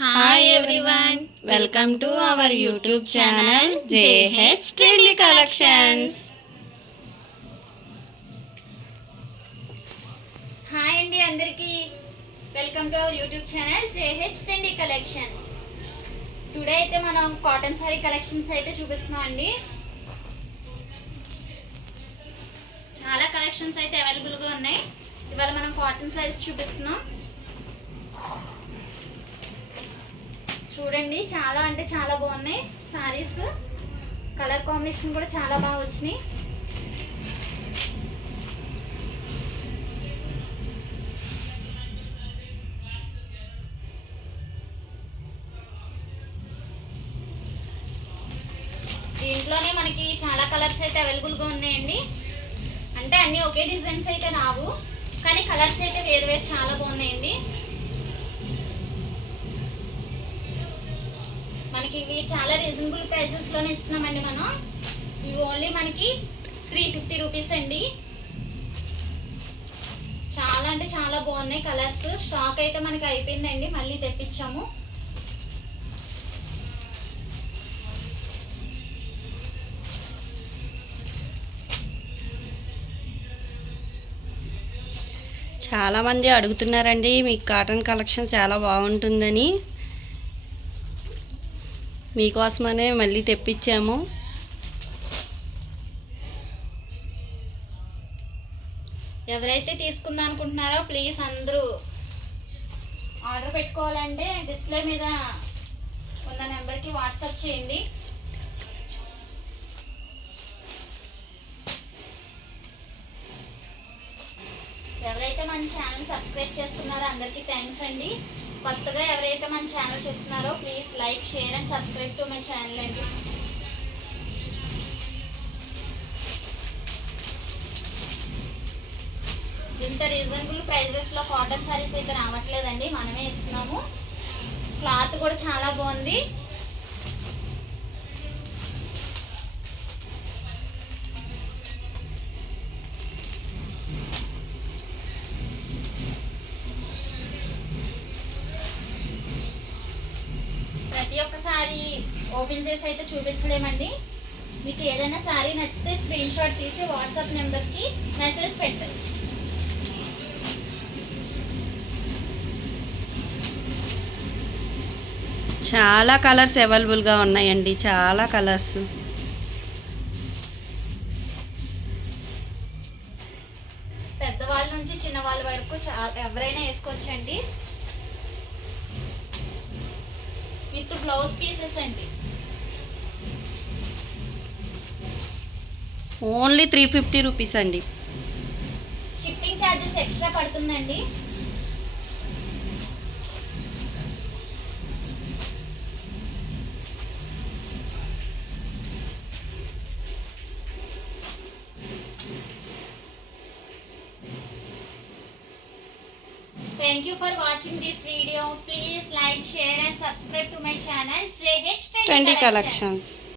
Hi everyone, welcome to our YouTube channel JH Trendy Collections. Hi అండి అందరికీ welcome to our YouTube channel JH Trendy Collections. Today అయితే మనం cotton sorry collections అయితే చూపిస్తున్నాం అండి. చాలా కలెక్షన్స్ అయితే అవైలబుల్గా ఉన్నాయి. ఇవాళ మనం కాటన్ సారీస్ చూపిస్తున్నాం. చూడండి, చాలా అంటే చాలా బాగున్నాయి సారీస్. కలర్ కాంబినేషన్ కూడా చాలా బాగా వచ్చినాయి. దీంట్లోనే మనకి చాలా కలర్స్ అయితే అవైలబుల్గా ఉన్నాయండి. అంటే అన్నీ ఒకే డిజైన్స్ అయితే రావు, కానీ కలర్స్ అయితే వేరు వేరు చాలా బాగున్నాయండి. మనకి ఇవి చాలా రీజనబుల్ ప్రైజెస్లోనే ఇస్తున్నామండి. మనం ఇవి ఓన్లీ మనకి 350 రూపీస్ అండి. చాలా అంటే చాలా బాగున్నాయి కలర్స్. స్టాక్ అయితే మనకి అయిపోయిందండి, మళ్ళీ తెప్పించాము. చాలామంది అడుగుతున్నారండి మీకు కాటన్ కలెక్షన్ చాలా బాగుంటుందని. మీకోసమనే మళ్ళీ తెప్పించాము. ఎవరైతే తీసుకుందాం అనుకుంటున్నారో ప్లీజ్ అందరూ ఆర్డర్ పెట్టుకోవాలంటే డిస్ప్లే మీద ఉన్న నెంబర్కి వాట్సాప్ చేయండి. ఎవరైతే మన ఛానల్ సబ్స్క్రైబ్ చేసుకున్నారో అందరికీ థ్యాంక్స్ అండి. కొత్తగా ఎవరైతే మన ఛానల్ చూస్తున్నారో please like, share and subscribe to my channel అండి. ఇంత రీజనబుల్ ప్రైజెస్లో కాటన్ సారీస్ అయితే రావట్లేదండి, మనమే ఇస్తున్నాము. క్లాత్ కూడా చాలా బాగుంది. ప్రతి ఒక్క సారీ ఓపెన్ చేసి అయితే చూపించలేమండి. మీకు ఏదైనా సారీ నచ్చితే స్క్రీన్ షాట్ తీసి వాట్సాప్ నెంబర్కి మెసేజ్ పెట్టండి. చాలా కలర్స్ అవైలబుల్గా ఉన్నాయండి, చాలా కలర్స్. పెద్దవాళ్ళ నుంచి చిన్నవాళ్ళ వరకు ఎవరైనా వేసుకోవచ్చండి. విత్ బ్లౌజ్ పీసెస్ అండి. ఓన్లీ 350 రూపీస్ అండి. షిప్పింగ్ ఛార్జెస్ ఎక్స్ట్రా పడుతుందండి. Thank you for watching this video. Please like, share and subscribe to my channel JH Trendy Collections.